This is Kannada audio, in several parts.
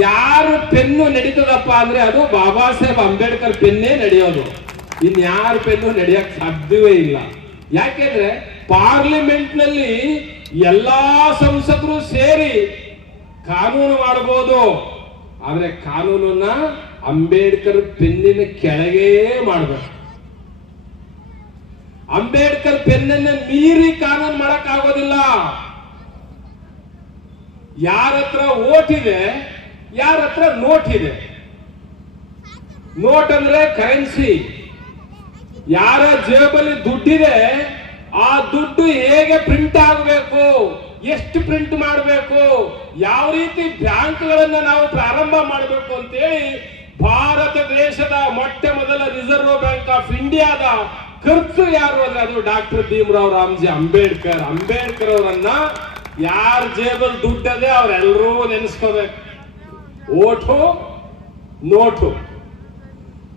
ಯಾರು ಪೆನ್ನು ನಡೀತದಪ್ಪ ಅಂದ್ರೆ ಅದು ಬಾಬಾ ಸಾಹೇಬ್ ಅಂಬೇಡ್ಕರ್ ಪೆನ್ನೇ ನಡೆಯೋದು. ಇನ್ಯಾರ ಪೆನ್ನು ನಡೆಯಕ್ ಸಾಧ್ಯವೇ ಇಲ್ಲ. ಯಾಕೆಂದ್ರೆ ಪಾರ್ಲಿಮೆಂಟ್ ನಲ್ಲಿ ಎಲ್ಲಾ ಸಂಸದರು ಸೇರಿ ಕಾನೂನು ಮಾಡಬಹುದು, ಆದ್ರೆ ಕಾನೂನನ್ನ ಅಂಬೇಡ್ಕರ್ ಪೆನ್ನಿನ ಕೆಳಗೆ ಮಾಡಬೇಕು. ಅಂಬೇಡ್ಕರ್ ಪೆನ್ನನ್ನ ಮೀರಿ ಕಾನೂನು ಮಾಡಕ್ ಆಗೋದಿಲ್ಲ. ಯಾರ ಹತ್ರ ಓಟ್ ಇದೆ, ಯಾರ ಹತ್ರ ನೋಟ್ ಇದೆ. ನೋಟ್ ಅಂದ್ರೆ ಕರೆನ್ಸಿ. ಯಾರ ಜೇಬಲ್ಲಿ ದುಡ್ಡಿದೆ ಆ ದುಡ್ಡು ಹೇಗೆ ಪ್ರಿಂಟ್ ಆಗಬೇಕು, ಎಷ್ಟು ಪ್ರಿಂಟ್ ಮಾಡಬೇಕು, ಯಾವ ರೀತಿ ಬ್ಯಾಂಕ್ಗಳನ್ನ ನಾವು ಪ್ರಾರಂಭ ಮಾಡಬೇಕು ಅಂತೇಳಿ ಭಾರತ ದೇಶದ ಮೊಟ್ಟ ಮೊದಲ ರಿಸರ್ವ್ ಬ್ಯಾಂಕ್ ಆಫ್ ಇಂಡಿಯಾದ ಖರ್ಚು ಯಾರು ಅಂದ್ರೆ ಅದು ಡಾಕ್ಟರ್ ಭೀಮರಾವ್ ರಾಮ್ಜಿ ಅಂಬೇಡ್ಕರ್. ಅಂಬೇಡ್ಕರ್ ಅವರನ್ನ ಯಾರ ಜೇಬಲ್ ದುಡ್ಡದೆ ಅವರೆಲ್ಲರೂ ನೆನೆಸ್ಕೋಬೇಕು. ಓಟು ನೋಟು,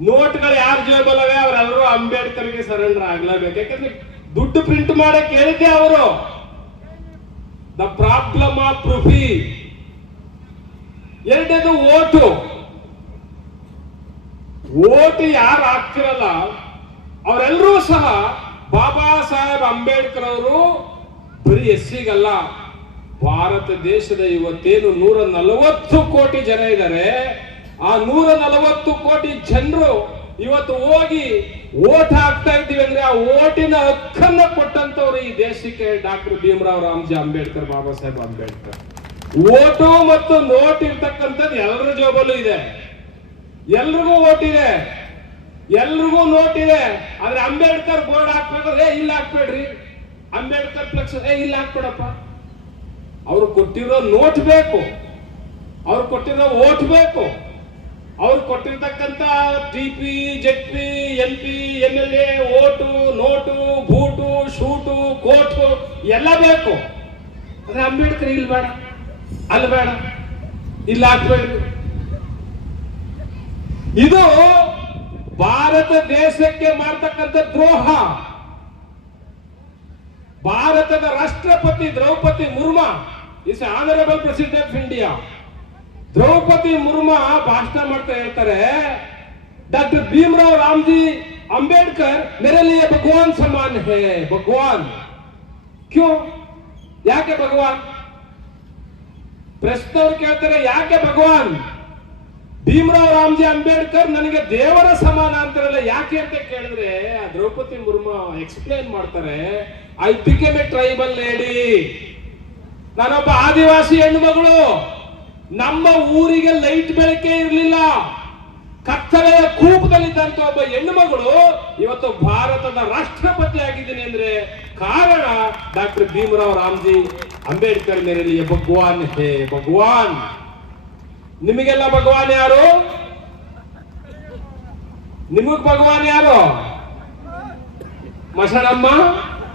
ನೋಟ್ಗಳು ಯಾರ ಜೇಬಲ್ಲವೇ ಅವರೆಲ್ಲರೂ ಅಂಬೇಡ್ಕರ್ಗೆ ಸರೆಂಡರ್ ಆಗ್ಲೇಬೇಕು. ಯಾಕಂದ್ರೆ ದುಡ್ಡು ಪ್ರಿಂಟ್ ಮಾಡಕ್ ಹೇಳಿದ್ದೆ ಅವರು. The problem of rupee. ಎರಡನೇದು ಓಟು. ಓಟ್ ಯಾರು ಆಗ್ತಿರಲ್ಲ ಅವರೆಲ್ಲರೂ ಸಹ ಬಾಬಾ ಸಾಹೇಬ್ ಅಂಬೇಡ್ಕರ್ ಅವರು ಬರೀ ಎಸ್ಸಿಗಲ್ಲ, ಭಾರತ ದೇಶದ ಇವತ್ತೇನು 140 ಕೋಟಿ ಜನ ಇದ್ದಾರೆ, ಆ 140 ಕೋಟಿ ಜನರು ಇವತ್ತು ಹೋಗಿ ಓಟ್ ಹಾಕ್ತಾ ಇದ್ದೀವಿ ಅಂದ್ರೆ ಆ ಓಟಿನ ಹಕ್ಕನ್ನ ಕೊಟ್ಟಂತವ್ರು ಈ ದೇಶಕ್ಕೆ ಡಾಕ್ಟರ್ ಭೀಮರಾವ್ ರಾಮ್ಜಿ ಅಂಬೇಡ್ಕರ್, ಬಾಬಾ ಸಾಹೇಬ್ ಅಂಬೇಡ್ಕರ್. ಓಟು ಮತ್ತು ನೋಟ್ ಇರ್ತಕ್ಕಂಥದ್ದು ಎಲ್ಲರ ಜೋಬಲ್ಲೂ ಇದೆ, ಎಲ್ರಿಗೂ ಓಟ್ ಇದೆ, ಎಲ್ರಿಗೂ ನೋಟ್ ಇದೆ. ಆದ್ರೆ ಅಂಬೇಡ್ಕರ್ ಬೋರ್ಡ್ ಹಾಕ್ಬೇಕಾದ್ರೆ ಇಲ್ಲ ಹಾಕ್ಬೇಡ್ರಿ, ಅಂಬೇಡ್ಕರ್ ಫ್ಲೆಕ್ಸ್ ಇಲ್ಲ ಹಾಕ್ಬೇಡಪ್ಪ. ಅವ್ರು ಕೊಟ್ಟಿರೋ ನೋಟ್ ಬೇಕು, ಅವ್ರು ಕೊಟ್ಟಿರೋ ಓಟ್ ಬೇಕು, ಅವ್ರು ಕೊಟ್ಟಿರ್ತಕ್ಕಂಥ TP, ZP, MP, MLA vote, note, boot, suit, coat ಎಲ್ಲ ಬೇಕು. ಆದ್ರೆ ಅಂಬೇಡ್ಕರ್ ಇಲ್ಲಿ ಬೇಡ, ಅಲ್ಲಿ ಬೇಡ, ಇಲ್ಲಿ ಹಾಕ್ಬೇಡ್ರಿ. ಇದು ಭಾರತ ದೇಶಕ್ಕೆ ಮಾಡ್ತಕ್ಕಂಥ ದ್ರೋಹ. ಭಾರತದ ರಾಷ್ಟ್ರಪತಿ Draupadi Murmu is honourable president of India. Draupadi Murmu ಭಾಷಣ ಮಾಡ್ತಾ ಹೇಳ್ತಾರೆ, ಡಾಕ್ಟರ್ ಭೀಮರಾವ್ ರಾಮ್ಜಿ ಅಂಬೇಡ್ಕರ್ मेरे लिए भगवान समान है. भगवान क्यों? ಯಾಕೆ ಭಗವಾನ್? ಪ್ರಶ್ನವ್ರು ಕೇಳ್ತಾರೆ, ಯಾಕೆ ಭಗವಾನ್? ಭೀಮರಾವ್ ರಾಮ್ಜಿ ಅಂಬೇಡ್ಕರ್ ನನಗೆ ದೇವರ ಸಮಾನ ಅಂತಾರಲ್ಲ, ಯಾಕೆ ಅಂತ ಕೇಳಿದ್ರೆ ದ್ರೌಪದಿ ಮುರ್ಮು ಎಕ್ಸ್ಪ್ಲೇನ್ ಮಾಡ್ತಾರೆ, I became A tribal lady. ನಾನೊಬ್ಬ ಆದಿವಾಸಿ ಹೆಣ್ಣುಮಗಳು. ನಮ್ಮ ಊರಿಗೆ ಲೈಟ್ ಬೆಳಕೆ ಇರಲಿಲ್ಲ, ಕತ್ತಲೆಯ ಕೂಪದಲ್ಲಿದ್ದಂತ ಒಬ್ಬ ಹೆಣ್ಣುಮಗಳು ಇವತ್ತು ಭಾರತದ ರಾಷ್ಟ್ರಪತಿ ಆಗಿದ್ದೀನಿ ಅಂದ್ರೆ ಕಾರಣ ಡಾಕ್ಟರ್ ಭೀಮರಾವ್ ರಾಮ್ಜಿ ಅಂಬೇಡ್ಕರ್ ಮೇರೆಲಿ ಭಗವಾನ್ ಹೇ. ಭಗವಾನ್ ನಿಮಗೆಲ್ಲ ಭಗವಾನ್ ಯಾರು? ನಿಮಗ್ ಭಗವಾನ್ ಯಾರು? ಮಸಣಮ್ಮ,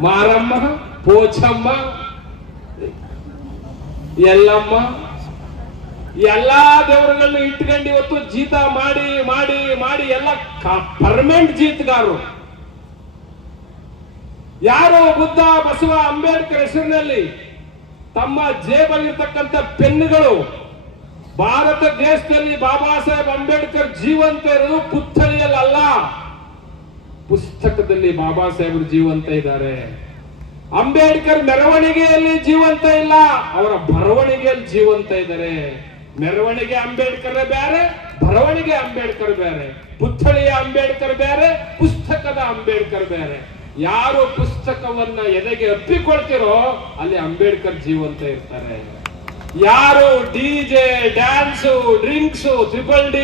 ಮಾರಮ್ಮ, ಪೋಚಮ್ಮ, ಎಲ್ಲಮ್ಮ, ಎಲ್ಲಾ ದೇವರುಗಳನ್ನ ಇಟ್ಕೊಂಡು ಇವತ್ತು ಜೀತ ಮಾಡಿ ಮಾಡಿ ಮಾಡಿ ಎಲ್ಲ ಪರ್ಮನೆಂಟ್ ಜೀತಗಾರರು. ಯಾರು ಬುದ್ಧ, ಬಸವ, ಅಂಬೇಡ್ಕರ್ ಹೆಸರಿನಲ್ಲಿ ತಮ್ಮ ಜೇಬಲ್ಲಿರ್ತಕ್ಕಂಥ ಪೆನ್ನುಗಳು. ಭಾರತ ದೇಶದಲ್ಲಿ ಬಾಬಾ ಸಾಹೇಬ್ ಅಂಬೇಡ್ಕರ್ ಜೀವಂತ ಇರೋದು ಪುತ್ಥಳಿಯಲ್ಲ, ಪುಸ್ತಕದಲ್ಲಿ ಬಾಬಾ ಸಾಹೇಬರು ಜೀವಂತ ಇದ್ದಾರೆ. ಅಂಬೇಡ್ಕರ್ ಮೆರವಣಿಗೆಯಲ್ಲಿ ಜೀವಂತ ಇಲ್ಲ, ಅವರ ಬರವಣಿಗೆಯಲ್ಲಿ ಜೀವಂತ ಇದ್ದಾರೆ. ಮೆರವಣಿಗೆ ಅಂಬೇಡ್ಕರ್ ಬೇರೆ, ಬರವಣಿಗೆ ಅಂಬೇಡ್ಕರ್ ಬೇರೆ, ಪುತ್ಥಳಿಯ ಅಂಬೇಡ್ಕರ್ ಬೇರೆ, ಪುಸ್ತಕದ ಅಂಬೇಡ್ಕರ್ ಬೇರೆ. ಯಾರು ಪುಸ್ತಕವನ್ನ ಎದೆಗೆ ಅಪ್ಪಿಕೊಳ್ತಿರೋ ಅಲ್ಲಿ ಅಂಬೇಡ್ಕರ್ ಜೀವಂತ ಇರ್ತಾರೆ. ಯಾರು DJ, dance, drinks, D,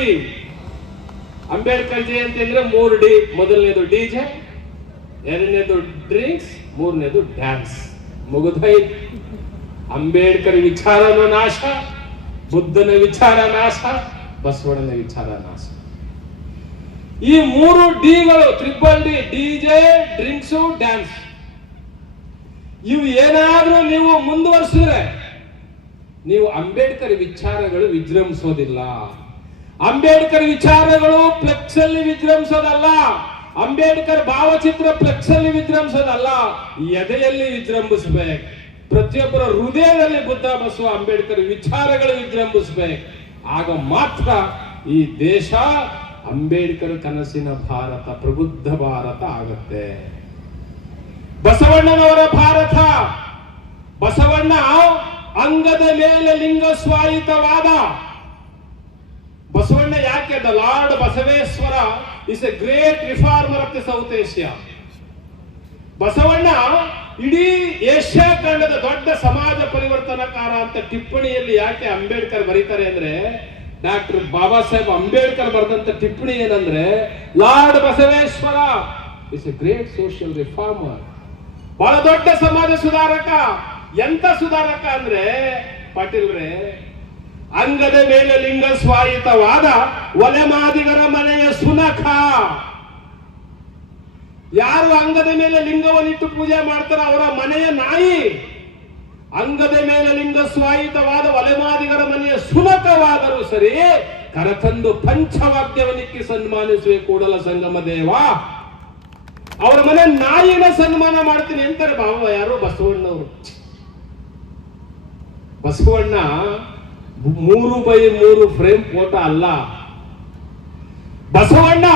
Ambedkar Jayanti ಅಂದ್ರೆ 3D. ಮೊದಲನೇದು DJ, ಎರಡನೇದು ಡ್ರಿಂಕ್ಸ್, ಮೂರನೇದು ಡ್ಯಾನ್ಸ್. ಮುಗಿದೋಯ್ತು. ಅಂಬೇಡ್ಕರ್ ವಿಚಾರನೂ ನಾಶ, ಬುದ್ಧನ ವಿಚಾರ ನಾಶ, ಬಸವಣ್ಣನ ವಿಚಾರ ನಾಶ. ಈ 3 ಡಿಗಳು, D, DJ, ಡ್ರಿಂಕ್ಸು, ಡ್ಯಾನ್ಸ್, ಇವು ಏನಾದ್ರೂ ನೀವು ಮುಂದುವರಿಸಿದ್ರೆ ನೀವು ಅಂಬೇಡ್ಕರ್ ವಿಚಾರಗಳು ವಿಜೃಂಭಿಸೋದಿಲ್ಲ. ಅಂಬೇಡ್ಕರ್ ವಿಚಾರಗಳು ಫ್ಲೆಕ್ಸ್ ಅಲ್ಲಿ ವಿಜೃಂಭಿಸೋದಲ್ಲ, ಅಂಬೇಡ್ಕರ್ ಭಾವಚಿತ್ರ ಫ್ಲೆಕ್ಸ್ ಅಲ್ಲಿ ವಿಜೃಂಭಿಸೋದಲ್ಲ, ಎದೆಯಲ್ಲಿ ವಿಜೃಂಭಿಸಬೇಕು. ಪ್ರತಿಯೊಬ್ಬರ ಹೃದಯದಲ್ಲಿ ಬುದ್ಧ, ಬಸವ, ಅಂಬೇಡ್ಕರ್ ವಿಚಾರಗಳು ವಿಜೃಂಭಿಸಬೇಕು. ಆಗ ಮಾತ್ರ ಈ ದೇಶ ಅಂಬೇಡ್ಕರ್ ಕನಸಿನ ಭಾರತ, ಪ್ರಬುದ್ಧ ಭಾರತ ಆಗತ್ತೆ. ಬಸವಣ್ಣನವರ ಭಾರತ, ಬಸವಣ್ಣ ಅಂಗದ ಮೇಲೆ ಲಿಂಗ ಸ್ವಾಯಿತವಾದ. ಬಸವಣ್ಣ ಯಾಕೆ the lord Basaveshwara is A great reformer of the south Asia. Basavanna ಇಡೀ ಏಷ್ಯಾ ಖಂಡದ ದೊಡ್ಡ ಸಮಾಜ ಪರಿವರ್ತನಕಾರ ಅಂತ ಟಿಪ್ಪಣಿಯಲ್ಲಿ ಯಾಕೆ ಅಂಬೇಡ್ಕರ್ ಬರೀತಾರೆ ಅಂದ್ರೆ, ಡಾಕ್ಟರ್ ಬಾಬಾ ಸಾಹೇಬ್ ಅಂಬೇಡ್ಕರ್ ಬರೆದಂತ ಟಿಪ್ಪಣಿ ಏನಂದ್ರೆ, lord Basaveshwara is A great social reformer, ಬಹಳ ದೊಡ್ಡ ಸಮಾಜ ಸುಧಾರಕ. ಎಂತ ಸುಧಾರಕ ಅಂದ್ರೆ ಪಾಟೀಲ್ರೆ, ಅಂಗದ ಮೇಲೆ ಲಿಂಗ ಸ್ವಾಯಿತವಾದ ಒಲೆಮಾದಿಗರ ಮನೆಯ ಸುನಖ. ಯಾರು ಅಂಗದ ಮೇಲೆ ಲಿಂಗವನ್ನಿಟ್ಟು ಪೂಜೆ ಮಾಡ್ತಾರ ಅವರ ಮನೆಯ ನಾಯಿ. ಅಂಗದ ಮೇಲೆ ಲಿಂಗ ಸ್ವಾಯಿತವಾದ ಒಲೆಮಾದಿಗರ ಮನೆಯ ಸುನಕವಾದರೂ ಸರಿ, ಕರತಂದು ಪಂಚವಾದ್ಯವನಿಕ್ಕೆ ಸನ್ಮಾನಿಸುವೆ ಕೂಡಲ ಸಂಗಮ ದೇವ. ಅವರ ಮನೆ ನಾಯಿನ ಸನ್ಮಾನ ಮಾಡ್ತೀನಿ ಅಂತಾರೆ ಭಾವ ಯಾರು, ಬಸವಣ್ಣವರು. ಬಸವಣ್ಣ 3x3 ಫ್ರೇಮ್ ಫೋಟೋ ಅಲ್ಲ. ಬಸವಣ್ಣ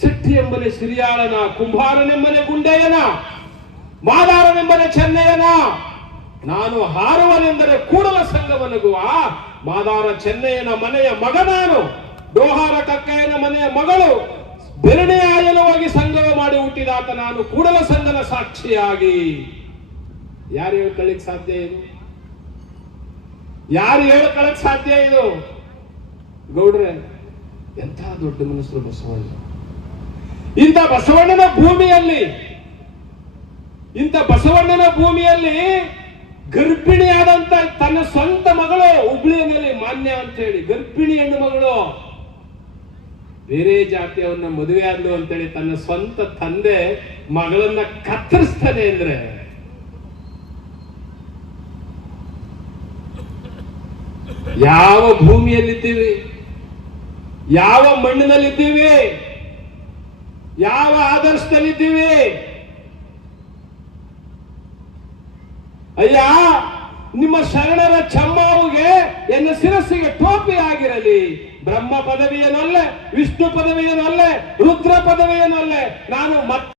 ಸಿಟ್ಟಿ ಎಂಬನೆ ಸಿರಿಯಾಳನ, ಕುಂಭಾರನೆಂಬನೆ ಗುಂಡೆಯನ, ಮಾದಾರನೆಂಬನೆ ಚೆನ್ನಯ್ಯನ, ನಾನು ಹಾರುವನೆಂದರೆ ಕೂಡಲ ಸಂಗಮನಗುವ. ಮಾದಾರ ಚೆನ್ನಯ್ಯನ ಮನೆಯ ಮಗ ನಾನು, ಡೋಹಾರ ಕಕ್ಕಯ್ಯನ ಮನೆಯ ಮಗಳು, ಬೆರಣೆ ಆಯನವಾಗಿ ಸಂಗಮ ಮಾಡಿ ಹುಟ್ಟಿದಾತ ನಾನು, ಕೂಡಲ ಸಂಗನ ಸಾಕ್ಷಿಯಾಗಿ. ಯಾರು ಹೇಳ್ಕೊಳ್ಳಿಕ್ ಸಾಧ್ಯ ಇದು? ಯಾರು ಹೇಳ್ಕೊಳ್ಳಕ್ ಸಾಧ್ಯ ಇದು? ಗೌಡ್ರೆ, ಎಂಥ ದೊಡ್ಡ ಮನಸ್ಸರು ಬಸವಣ್ಣ. ಇಂಥ ಬಸವಣ್ಣನ ಭೂಮಿಯಲ್ಲಿ ಗರ್ಭಿಣಿಯಾದಂತ ತನ್ನ ಸ್ವಂತ ಮಗಳು, ಹುಬ್ಳಿಯಲ್ಲಿ ಮಾನ್ಯ ಅಂತ ಹೇಳಿ ಗರ್ಭಿಣಿ ಹೆಣ್ಣು ಮಗಳು, ಬೇರೆ ಜಾತಿಯವನ್ನ ಮದುವೆ ಆದ್ಲು ಅಂತೇಳಿ ತನ್ನ ಸ್ವಂತ ತಂದೆ ಮಗಳನ್ನ ಕತ್ತರಿಸ್ತಾನೆ ಅಂದ್ರೆ, ಯಾವ ಭೂಮಿಯಲ್ಲಿದ್ದೀವಿ, ಯಾವ ಮಣ್ಣಿನಲ್ಲಿದ್ದೀವಿ, ಯಾವ ಆದರ್ಶದಲ್ಲಿದ್ದೀವಿ? ಅಯ್ಯ, ನಿಮ್ಮ ಶರಣರ ಚಮ್ಮಾವುಗೆ ಎನ್ನ ಶಿರಸ್ಸಿಗೆ ಟೋಪಿ ಆಗಿರಲಿ. ಬ್ರಹ್ಮ ಪದವಿಯನಲ್ಲೇ, ವಿಷ್ಣು ಪದವಿಯನಲ್ಲೇ, ರುದ್ರ ಪದವಿಯನಲ್ಲೇ, ನಾನು ಮತ್ತೆ